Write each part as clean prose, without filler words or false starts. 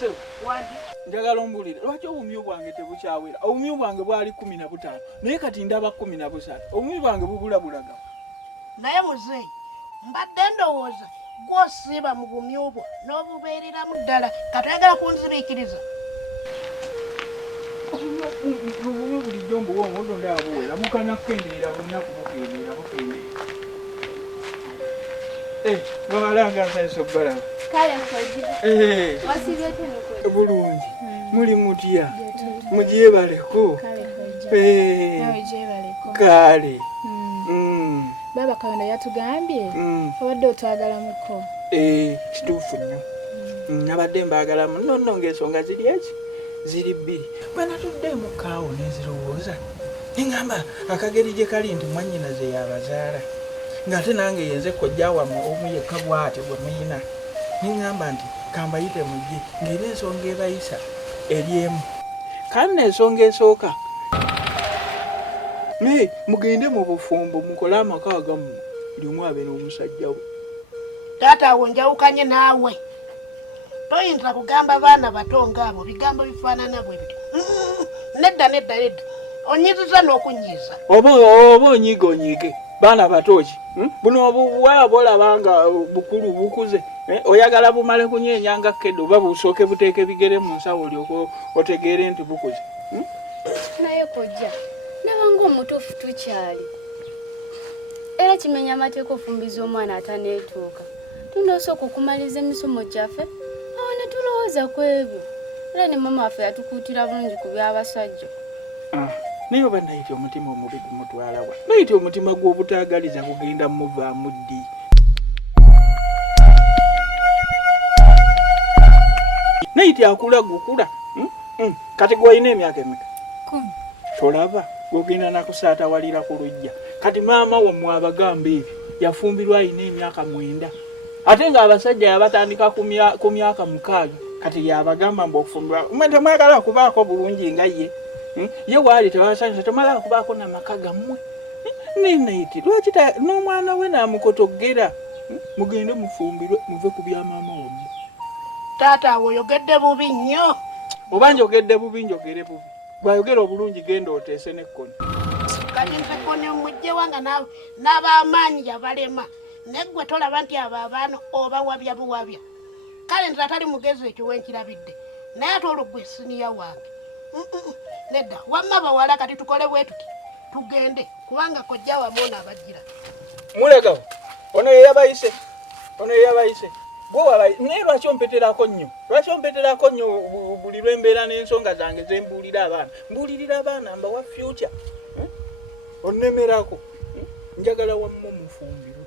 So, njagala ombulire lwaki obumyu bwange tebukyawera? Obumyu bwange bwali 15 naye kati ndaba 13. Obumyu bwange bubulabulaga. Naye muzeeyi, mbadde ndowooza gw'osiiba mu bumyu bwo n'obubeereramu ddala katayagala kunziriikiriza. Obumyu bulijjo mbuwa omudo ndaabuwera mukana kukendeera bunaku bukendeera. Babalanga nsanyusa okubalaba. Kale mkozi. Wasibye tene ko. Bulungi. Muli mutya. Mugyebaleko. Nawe gyebaleko. Kale. Baba Katonda yatugambye obadde otwagalamuko. Kituufu nnyo. Nabadde mbaagalamu nno ng'ensonga ziri eki ziri bbiri. Bwe natudde mu kaawo n'ezirowooza neŋŋamba akageri gye kali nti mwannyinaze yabazaala ng'ate nange yenze kojja wammwe omu yekka bw'ate bwe muyina neŋŋamba nti kambayite mujje ng'era ensonga ebayisa eri emu. Kandi n'ensonga esooka naye mugende mu bufumbo mukole amaka agammwe buli omu abe n'omusajja we. Taata awo njawukanye naawe. Toyinza kugamba baana bato ng'abo bigambo bifaanana bwe biti. Nedda. Onyiziza n'okunyiiza. Oba onyiige baana bato ki? Buno obuwala bw'olabanga bukulu bukuze. Oyagala bumale kunyeenyanga kkedde oba busooke buteeke bigere mu nsawo olyoko otegeere nti bukuze. Naye kojja, nabanga omutuufu tukyali. Era kimenya amateeka ofumbiza omwana ataneetuuka. Tunosooka okumaliza emisomo gyaffe, awo ne tulowooza ku ebyo. Era ne mama waffe yatukuutira bulungi ku by'abasajja. Naye oba nayita omutima omubi gumutwala wa? Nayita omutima gw'obutaagaliza kugenda muvaamu ddi. Nayita akula gukula. Kati gw'olina emyaka emeka? 10. Tolaba gw'ogenda nakusaatawalira ku lujja. Kati maama wammwe abagamba ebyo yafumbirwa alina emyaka 9. Ate ng'abasajja yabatandika ku myaka 6. Kati yabagamba mb'okufumbirwa. Mmwe temwagala kubaako bulungi nga ye. Ye waali tewasanyusa tomala kubaako n'amaka gammwe. Nayiti lwaki n'omwana we n'amukotogera mugende mufumbirwe muve ku bya maama wammwe. Taata awo oyogedde bubi nnyo. Oba njogedde bubi njogere bubi. Bw'ayogera obulungi genda oteese n'ekkoni. Kati nze kkoni omujje wanga naawe n'ab'amaanyi yabalema. Naye ggwe tolaba nti abo abaana oba wabya buwabya. Kale nze atali mugezi ekyo wenkirabidde. Naye ate olwo ggwe siniya wange. Nedda wamma bawala kati tukole bwe tuti tugende kubanga kojja wamoona abajjira. Mulegawo ono ye yabayise. Gwe wabayi naye lwaki ompeterako nnyo? Buli lw'embeera n'ensonga zange ze mbuulira abaana. Mbuulirira abaana mbawa future. Onnemerako. Njagala wamma omufumbirwe.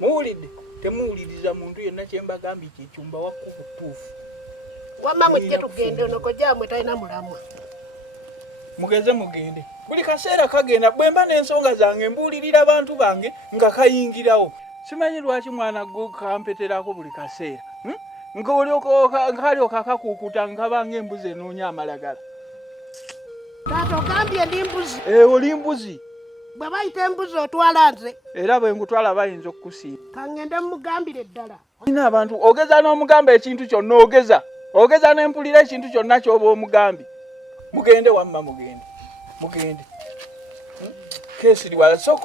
Muwulidde? Temuwuliriza muntu yenna kye mbagambye ky'ekyumba wakku butuufu. Wamma mujje tugende ono kojja wamwe talina mulamwa. Mugende. Buli kaseera kagenda bwe mba n'ensonga zange mbuulirira abantu bange nga kayingirawo. Simanyi lwaki mwana gwo kampeterako buli kaseera. Ng'olyoka akakuukuta nkabanga embuzi enoonya amalagala. Taata ogambye ndi mbuzi. Oli mbuzi. Bwe bayita embuzi otwala nze. Era bwe ngutwala bayinza okukusiiba. Kangende mugambire ddala. Nina abantu ogeza n'omugamba ekintu kyonna ogeza n'empulira ekintu kyonna ky'oba omugambi. Mugende wamma mugende. Keesiri wala soko